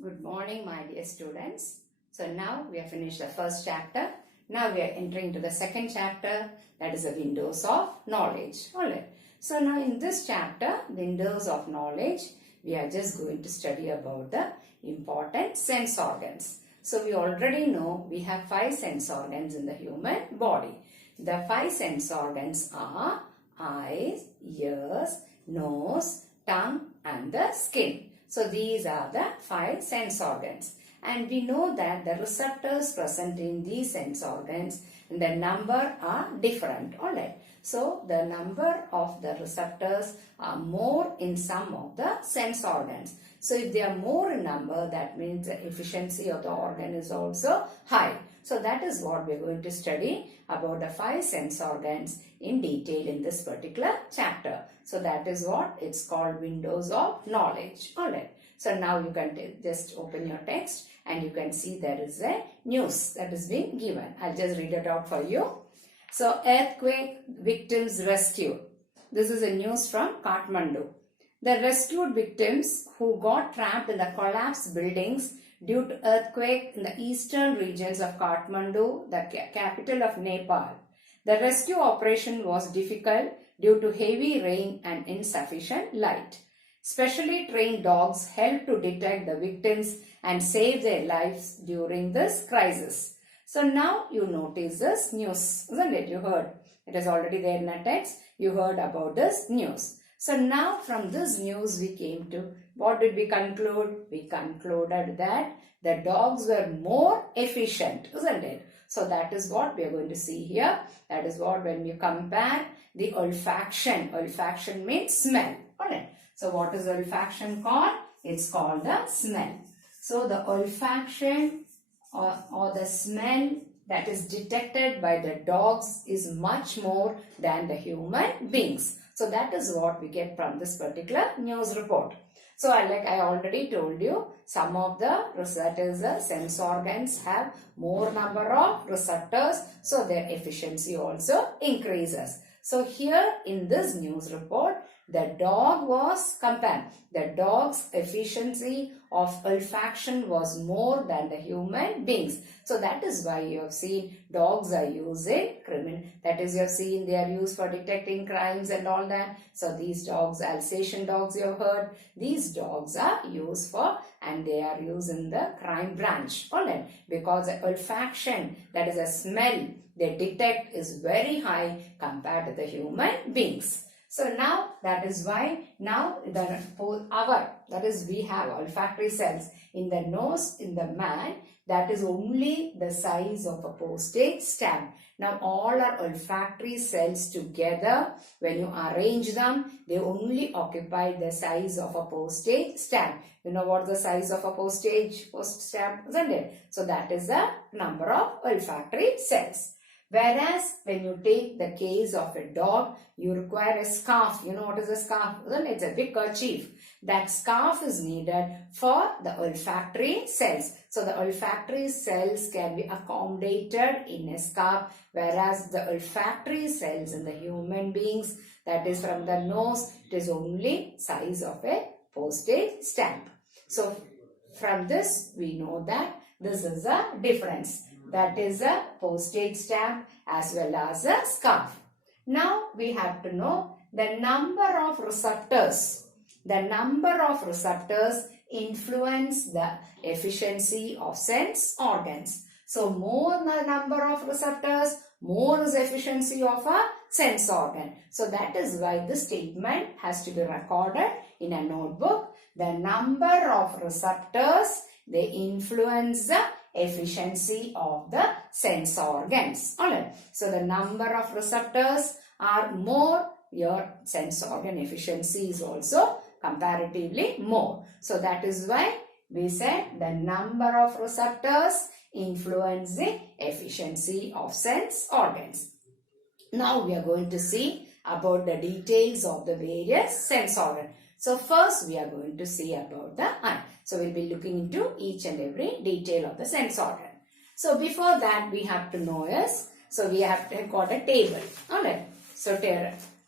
Good morning, my dear students. So now we have finished the first chapter. Now we are entering to the second chapter, that is the windows of knowledge. Alright. So now in this chapter, windows of knowledge, we are just going to study about the important sense organs. So we already know we have 5 sense organs in the human body. The 5 sense organs are eyes, ears, nose, tongue and the skin. So these are the 5 sense organs, and we know that the receptors present in these sense organs, the number are different. Alright. So the number of the receptors are more in some of the sense organs. So if they are more in number, that means the efficiency of the organ is also high. So that is what we are going to study about the 5 sense organs in detail in this particular chapter. So that is what it's called, windows of knowledge. Alright. So now you can just open your text and you can see there is a news that is being given. I'll just read it out for you. So earthquake victims rescued. This is a news from Kathmandu. The rescued victims who got trapped in the collapsed buildings due to earthquake in the eastern regions of Kathmandu, the capital of Nepal. The rescue operation was difficult due to heavy rain and insufficient light. Specially trained dogs helped to detect the victims and save their lives during this crisis. So now you notice this news, isn't it? You heard. It is already there in the text. You heard about this news. So now from this news we came to, what did we conclude? We concluded that the dogs were more efficient, isn't it? So that is what we are going to see here. That is what when we compare the olfaction. Olfaction means smell. Alright. So what is olfaction called? It's called the smell. So the olfaction or the smell that is detected by the dogs is much more than the human beings. So that is what we get from this particular news report. So like I already told you, some of the sense organs have more number of receptors, so their efficiency also increases. So here in this news report, the dog was compared. The dog's efficiency of olfaction was more than the human beings. So that is why you have seen dogs are used in criminal. That is, you have seen they are used for detecting crimes and all that. So these dogs, Alsatian dogs you have heard, these dogs are used for, and they are used in the crime branch. Alright, because the olfaction, that is a smell they detect, is very high compared to the human beings. So now that is why now we have olfactory cells in the nose in the man, that is only the size of a postage stamp. Now all our olfactory cells together, when you arrange them, they only occupy the size of a postage stamp. You know what the size of a postage stamp, isn't it? So that is the number of olfactory cells. Whereas when you take the case of a dog, you require a scarf. You know what is a scarf? It's a big kerchief. That scarf is needed for the olfactory cells. So the olfactory cells can be accommodated in a scarf, whereas the olfactory cells in the human beings, that is from the nose, it is only size of a postage stamp. So from this we know that this is a difference. That is a postage stamp as well as a scarf. Now we have to know the number of receptors. The number of receptors influence the efficiency of sense organs. So more the number of receptors, more is efficiency of a sense organ. So that is why this statement has to be recorded in a notebook. The number of receptors, they influence the efficiency of the sense organs. Alright. So the number of receptors are more, your sense organ efficiency is also comparatively more. So that is why we said the number of receptors influence the efficiency of sense organs. Now we are going to see about the details of the various sense organs. So first we are going to see about the eye. So we'll be looking into each and every detail of the sense organ. So before that we have to know is, so we have got a table. Alright. So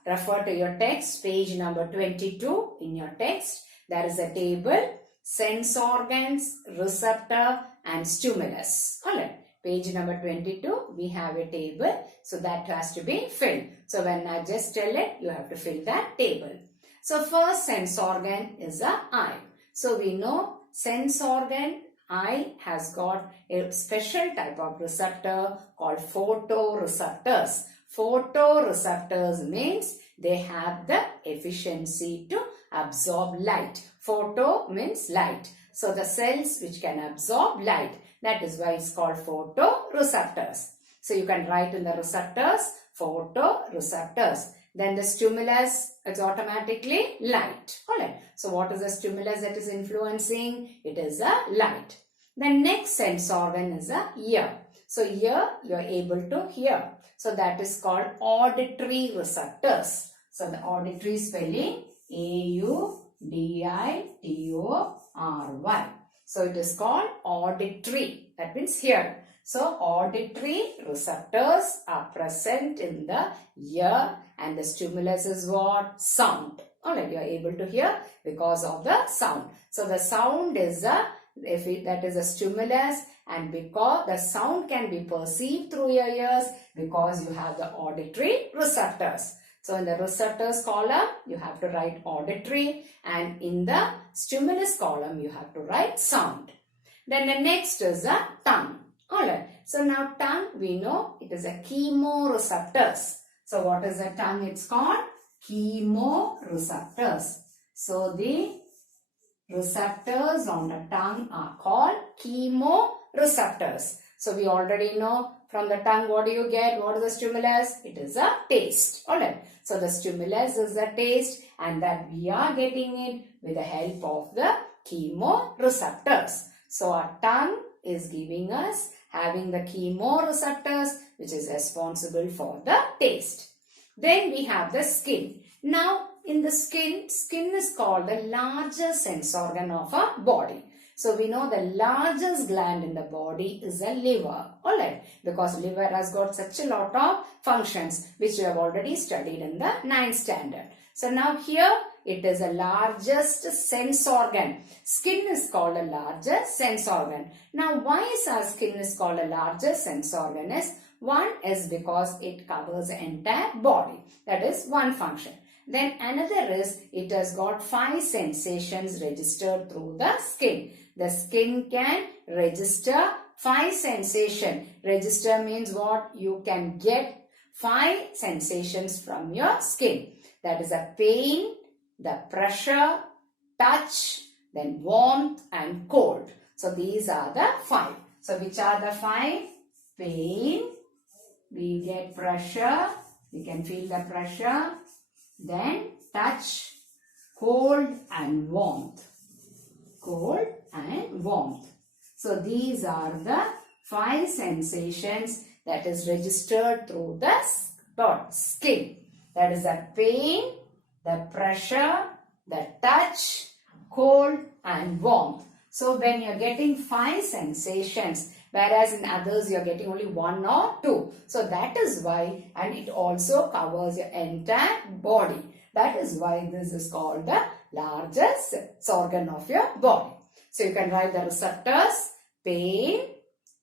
refer to your text, page number 22 in your text. There is a table sense organs, receptor and stimulus. Alright. Page number 22, we have a table. So that has to be filled. So when I just tell it, you have to fill that table. So first sense organ is the eye. So we know sense organ, eye has got a special type of receptor called photoreceptors. Photoreceptors means they have the efficiency to absorb light. Photo means light. So the cells which can absorb light, that is why it's called photoreceptors. So you can write in the receptors, photoreceptors. Then the stimulus, it's automatically light. Alright. So what is the stimulus that is influencing? It is a light. The next sense organ is a ear. So here you are able to hear. So that is called auditory receptors. So the auditory spelling A-U-D-I-T-O-R-Y. So it is called auditory. That means hear. So auditory receptors are present in the ear and the stimulus is what? Sound. Alright, you are able to hear because of the sound. So the sound is that is a stimulus, and because the sound can be perceived through your ears because you have the auditory receptors. So in the receptors column, you have to write auditory, and in the stimulus column, you have to write sound. Then the next is the tongue. Alright. So now tongue, we know it is a chemoreceptors. So what is the tongue? It's called chemoreceptors. So the receptors on the tongue are called chemoreceptors. So we already know from the tongue what do you get? What is the stimulus? It is a taste. Alright. So the stimulus is the taste, and that we are getting it with the help of the chemoreceptors. So our tongue is giving us having the chemoreceptors which is responsible for the taste. Then we have the skin. Now in the skin is called the largest sense organ of our body. So we know the largest gland in the body is the liver. Alright, because liver has got such a lot of functions which we have already studied in the 9th standard. So now here it is the largest sense organ. Skin is called the largest sense organ. Now why is our skin is called the largest sense organ? One is because it covers the entire body. That is one function. Then another is it has got 5 sensations registered through the skin. The skin can register 5 sensations. Register means what? You can get 5 sensations from your skin. That is a pain, the pressure, touch, then warmth and cold. So these are the 5. So which are the 5? Pain, we get pressure, we can feel the pressure, then touch, cold and warmth. Cold and warmth. So these are the 5 sensations that is registered through the skin. That is the pain, the pressure, the touch, cold and warmth. So when you are getting 5 sensations, whereas in others you are getting only 1 or 2. So that is why, and it also covers your entire body. That is why this is called the largest organ of your body. So you can write the receptors: pain,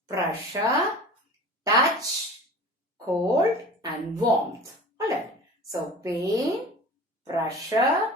pressure, touch, cold and warmth. Alright. So pain, pressure,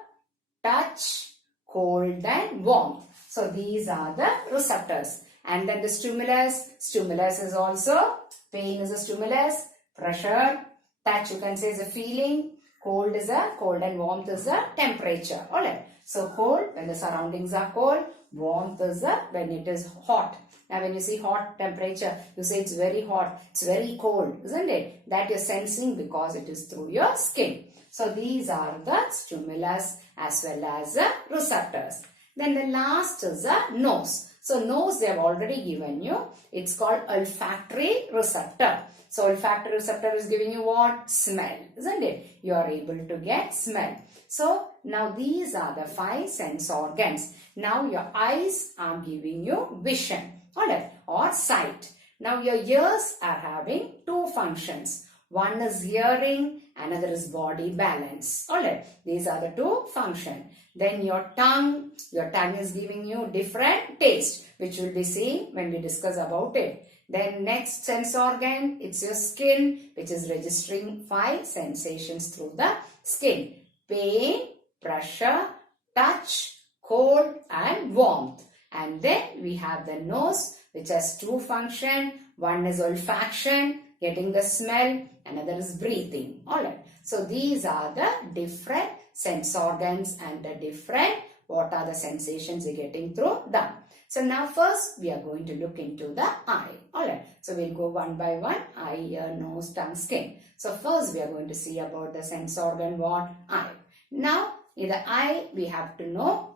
touch, cold and warmth. So these are the receptors. And then the stimulus. Stimulus is also, pain is a stimulus, pressure, touch you can say is a feeling, cold and warmth is a temperature. Alright. So cold when the surroundings are cold, warmth is when it is hot. Now when you see hot temperature, you say it's very hot, it's very cold, isn't it? That you're sensing because it is through your skin. So these are the stimulus as well as the receptors. Then the last is the nose. So nose they have already given you. It's called olfactory receptor. So olfactory receptor is giving you what? Smell, isn't it? You are able to get smell. So now these are the 5 sense organs. Now your eyes are giving you vision, alright, or sight. Now your ears are having 2 functions. One is hearing another is body balance. Alright, these are the two functions. Then your tongue is giving you different taste, which we'll be seeing when we discuss about it. Then next sense organ, it's your skin, which is registering 5 sensations through the skin. Pain, pressure, touch, cold and warmth. And then we have the nose, which has 2 functions. One is olfaction, getting the smell, another is breathing. Alright, so these are the different sense organs and the different what are the sensations you're getting through them. So now first we are going to look into the eye. Alright, so we'll go one by one: eye, ear, nose, tongue, skin. So first we are going to see about the sense organ, what? Eye. Now in the eye we have to know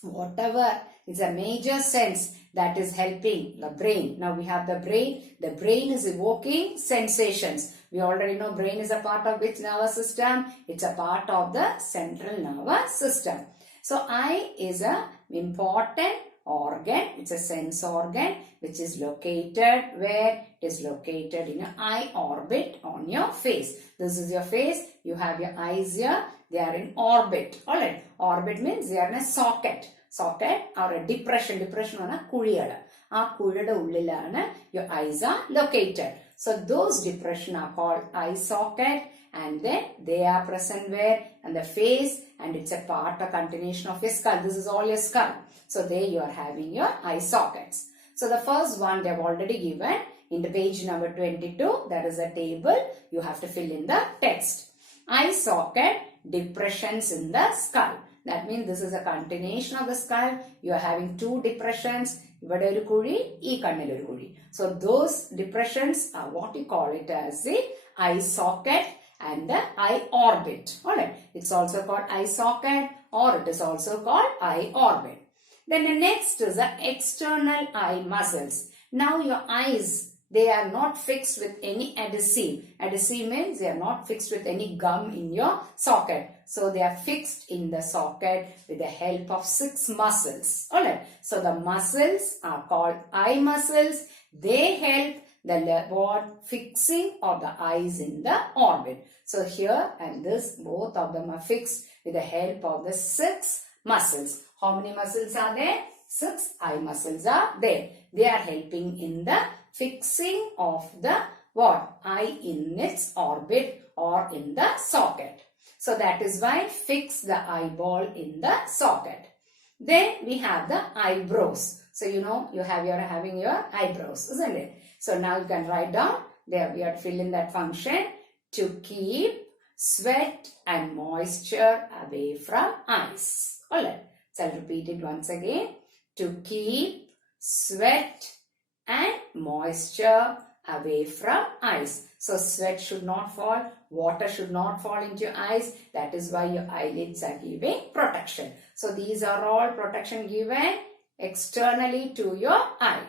whatever is a major sense that is helping the brain. Now we have the brain. The brain is evoking sensations. We already know brain is a part of which nervous system? It's a part of the central nervous system. So eye is a important organ. It's a sense organ which is located where? It is located in your eye orbit on your face. This is your face. You have your eyes here. They are in orbit. Alright. Orbit means they are in a socket. Socket or a depression. Depression on a kuliyada. A kuliyada ullilana your eyes are located. So those depression are called eye socket, and then they are present where? On the face, and it's a part, a continuation of your skull. This is all your skull. So there you are having your eye sockets. So the first one they have already given in the page number 22. That is a table. You have to fill in the text. Eye socket, depressions in the skull. That means this is a continuation of the skull. You are having 2 depressions. So those depressions are what you call it as the eye socket and the eye orbit. Alright. It's also called eye socket, or it is also called eye orbit. Then the next is the external eye muscles. Now your eyes, they are not fixed with any adhesive. Adhesive means they are not fixed with any gum in your socket. So they are fixed in the socket with the help of 6 muscles. Alright. So the muscles are called eye muscles. They help the fixing of the eyes in the orbit. So here and this, both of them are fixed with the help of the 6 muscles. How many muscles are there? 6 eye muscles are there. They are helping in the fixing of the what? Eye in its orbit or in the socket. So that is why fix the eyeball in the socket. Then we have the eyebrows. So you know you have having your eyebrows, isn't it? So now you can write down there. We have to fill in that function to keep sweat and moisture away from eyes. Alright. So I'll repeat it once again. To keep sweat and moisture away from eyes. So sweat should not fall, water should not fall into your eyes. That is why your eyelids are giving protection. So these are all protection given externally to your eye.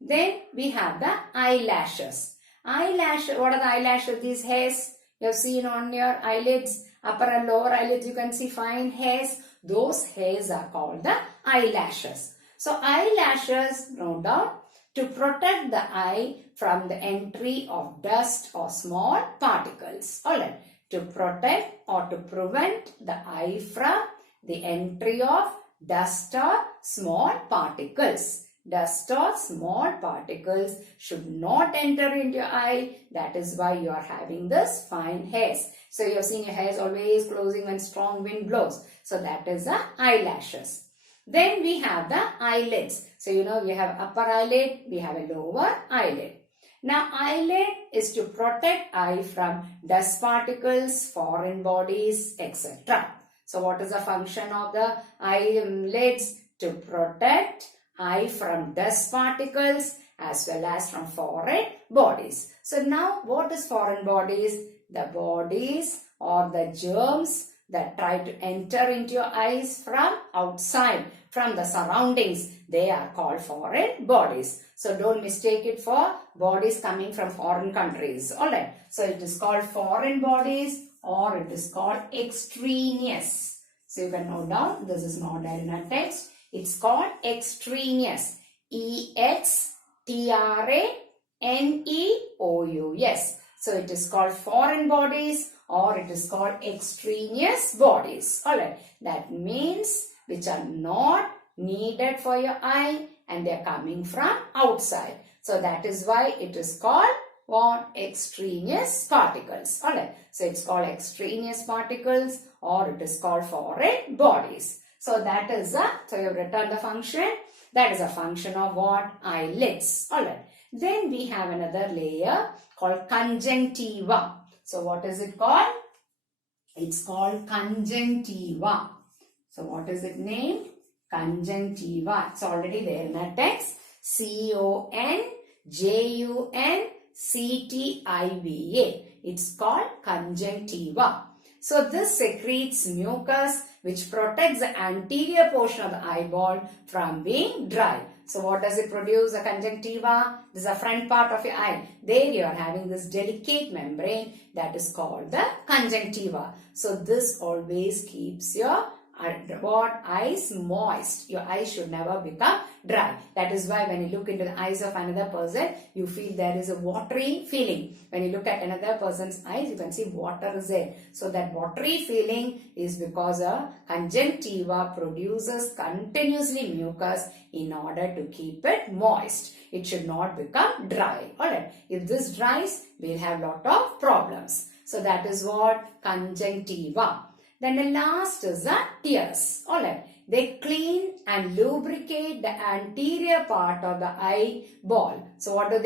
Then we have the eyelashes. Eyelashes, what are the eyelashes? These hairs you have seen on your eyelids, upper and lower eyelids, you can see fine hairs. Those hairs are called the eyelashes. So eyelashes, no doubt, to protect the eye from the entry of dust or small particles. Alright, to protect or to prevent the eye from the entry of dust or small particles. Dust or small particles should not enter into your eye. That is why you are having this fine hairs. So you have seen your hairs always closing when strong wind blows. So that is the eyelashes. Then we have the eyelids. So you know we have upper eyelid, we have a lower eyelid. Now eyelid is to protect eye from dust particles, foreign bodies, etc. So what is the function of the eyelids? To protect eye from dust particles as well as from foreign bodies. So now what is foreign bodies? The bodies or the germs that try to enter into your eyes from outside, from the surroundings. They are called foreign bodies. So don't mistake it for bodies coming from foreign countries. Alright. So it is called foreign bodies or it is called extraneous. So you can note down, this is not there in our text. It's called extraneous. E-X-T-R-A-N-E-O-U-S. So it is called foreign bodies or it is called extraneous bodies. Alright, that means which are not needed for your eye and they are coming from outside. So that is why it is called what? Extraneous particles. Alright, so it's called extraneous particles or it is called foreign bodies. So that is so you have written the function. That is a function of what? Eyelids. Alright. Then we have another layer called conjunctiva. So what is it called? It's called conjunctiva. So what is it named? Conjunctiva. It's already there in the text. C-O-N-J-U-N-C-T-I-V-A. It's called conjunctiva. So this secretes mucus which protects the anterior portion of the eyeball from being dry. So what does it produce? The conjunctiva. This is the front part of your eye. There you are having this delicate membrane that is called the conjunctiva. So this always keeps your eyes moist. Your eyes should never become dry. That is why when you look into the eyes of another person, you feel there is a watery feeling. When you look at another person's eyes, you can see water is there. So that watery feeling is because a conjunctiva produces continuously mucus in order to keep it moist. It should not become dry. Alright. If this dries, we'll have lot of problems. So that is what conjunctiva. Then the last is the tears. Alright. They clean and lubricate the anterior part of the eyeball. So what do?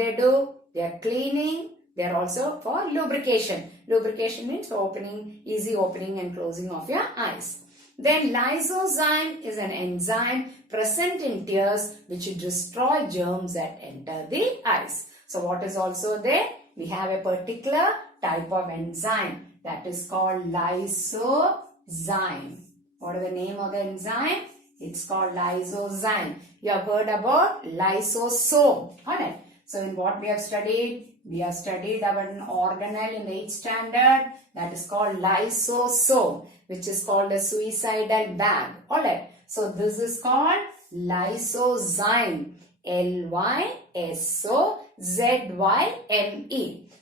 They are cleaning. They are also for lubrication. Lubrication means opening, easy opening and closing of your eyes. Then lysozyme is an enzyme present in tears which destroy germs that enter the eyes. So what is also there? We have a particular type of enzyme. That is called lysozyme. What is the name of the enzyme? It's called lysozyme. You have heard about lysosome. Alright. So in what we have studied? We have studied about an organelle in 8th standard. That is called lysosome, which is called a suicidal bag. Alright. So this is called lysozyme. L-Y-S-O-Z-Y-M-E.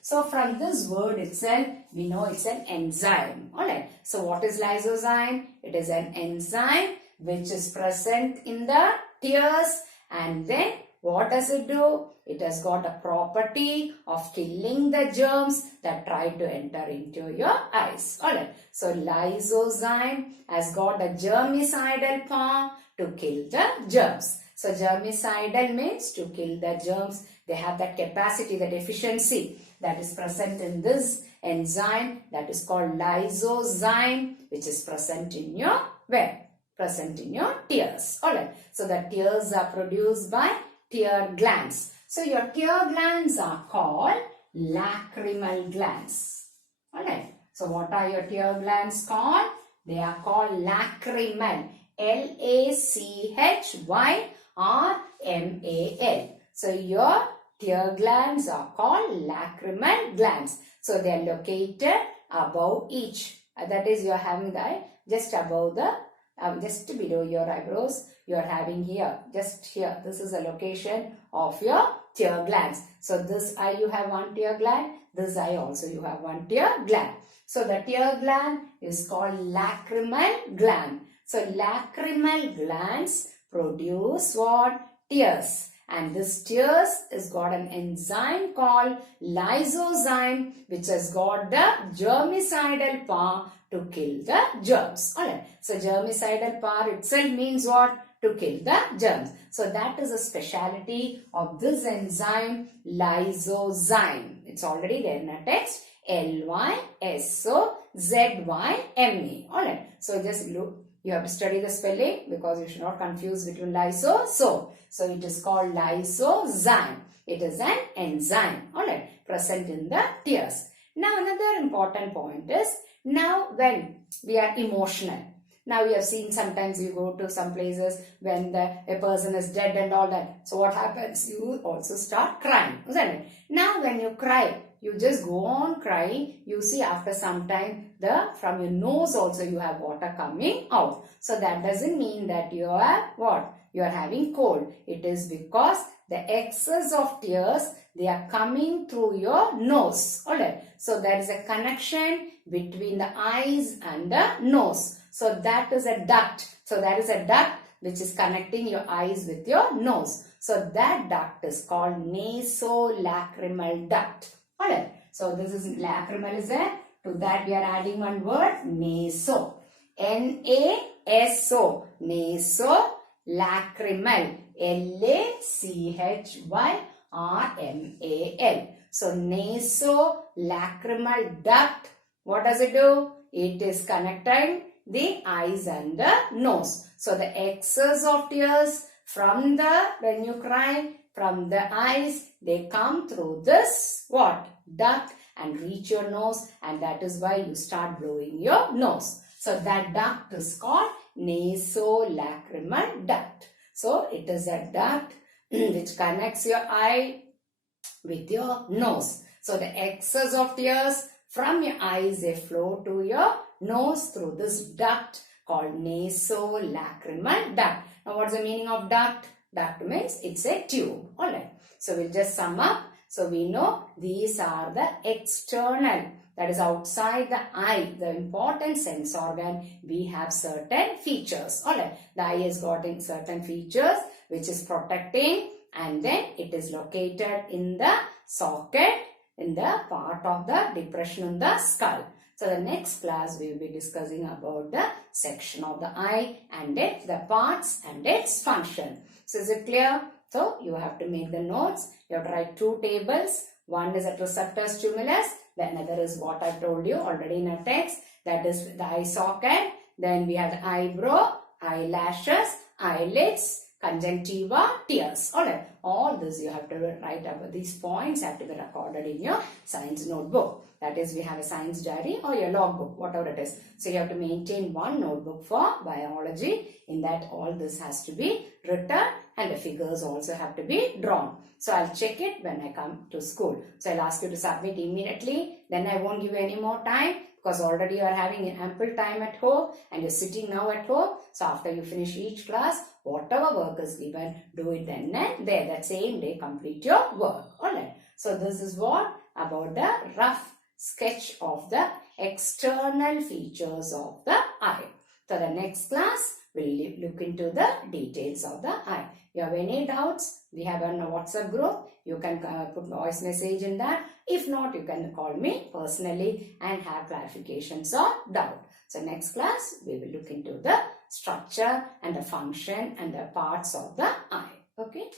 So from this word itself, we know it's an enzyme. Alright. So what is lysozyme? It is an enzyme which is present in the tears, and then what does it do? It has got a property of killing the germs that try to enter into your eyes. Alright. So lysozyme has got a germicidal power to kill the germs. So germicidal means to kill the germs. They have that capacity, that efficiency that is present in this enzyme that is called lysozyme, which is present in your where? Present in your tears. Alright. So the tears are produced by tear glands. So your tear glands are called lacrimal glands. Alright. So what are your tear glands called? They are called lacrimal. L-A-C-H-Y-R-M-A-L. So your tear glands are called lacrimal glands. So they are located above each. That is, you are having the eye just above the, just below your eyebrows. You are having here, just here. This is the location of your tear glands. So this eye you have one tear gland. This eye also you have one tear gland. So the tear gland is called lacrimal gland. So lacrimal glands produce what? Tears. And this tears has got an enzyme called lysozyme, which has got the germicidal power to kill the germs. Alright. So germicidal power itself means what? To kill the germs. So that is a speciality of this enzyme lysozyme. It's already there in the text. L-Y-S-O-Z-Y-M-E. Alright. So just look. You have to study the spelling because you should not confuse between lyso. So it is called lysozyme. It is an enzyme, alright, present in the tears. Now another important point is, now when we are emotional. Now we have seen sometimes you go to some places when a person is dead and all that. So what happens? You also start crying, isn't it? Now when you cry, you just go on crying. You see after some time from your nose also you have water coming out. So that doesn't mean that you are what? you are having cold? It is because the excess of tears, they are coming through your nose. Alright. So there is a connection between the eyes and the nose. So that is a duct. So that is a duct which is connecting your eyes with your nose. So that duct is called nasolacrimal duct. Alright. So this is lacrimal is there. To that we are adding one word, naso. N-A-S-O. Nasolacrimal. L-A-C-H-Y-R-M-A-L. So nasolacrimal duct. What does it do? It is connecting the eyes and the nose. So the excess of tears from when you cry, from the eyes, they come through this what? Duct and reach your nose, and that is why you start blowing your nose. So that duct is called nasolacrimal duct. So it is a duct which connects your eye with your nose. So the excess of tears from your eyes, they flow to your nose through this duct called nasolacrimal duct. Now what's the meaning of duct? Duct means it's a tube. Alright. So we'll just sum up. So we know these are the external, that is outside the eye, the important sense organ. We have certain features. Alright. The eye has got certain features which is protecting, and then it is located in the socket, in the part of the depression in the skull. So the next class we will be discussing about the section of the eye and the parts and its function. So is it clear? So you have to make the notes. You have to write two tables. One is at receptor stimulus. The another is what I told you already in a text. That is the eye socket. Then we have the eyebrow, eyelashes, eyelids, conjunctiva, tears. Alright. All this you have to write about. These points have to be recorded in your science notebook. That is, we have a science diary or your logbook, whatever it is. So you have to maintain one notebook for biology. In that all this has to be written and the figures also have to be drawn. So I'll check it when I come to school. So I'll ask you to submit immediately. Then I won't give you any more time because already you are having ample time at home and you're sitting now at home. So after you finish each class, whatever work is given, do it then and there. That same day complete your work. Alright. So this is what about the rough sketch of the external features of the eye. So the next class will look into the details of the eye. You have any doubts? We have a WhatsApp group. You can put voice message in that. If not, you can call me personally and have clarifications or doubt. So next class, we will look into the structure and the function and the parts of the eye. Okay.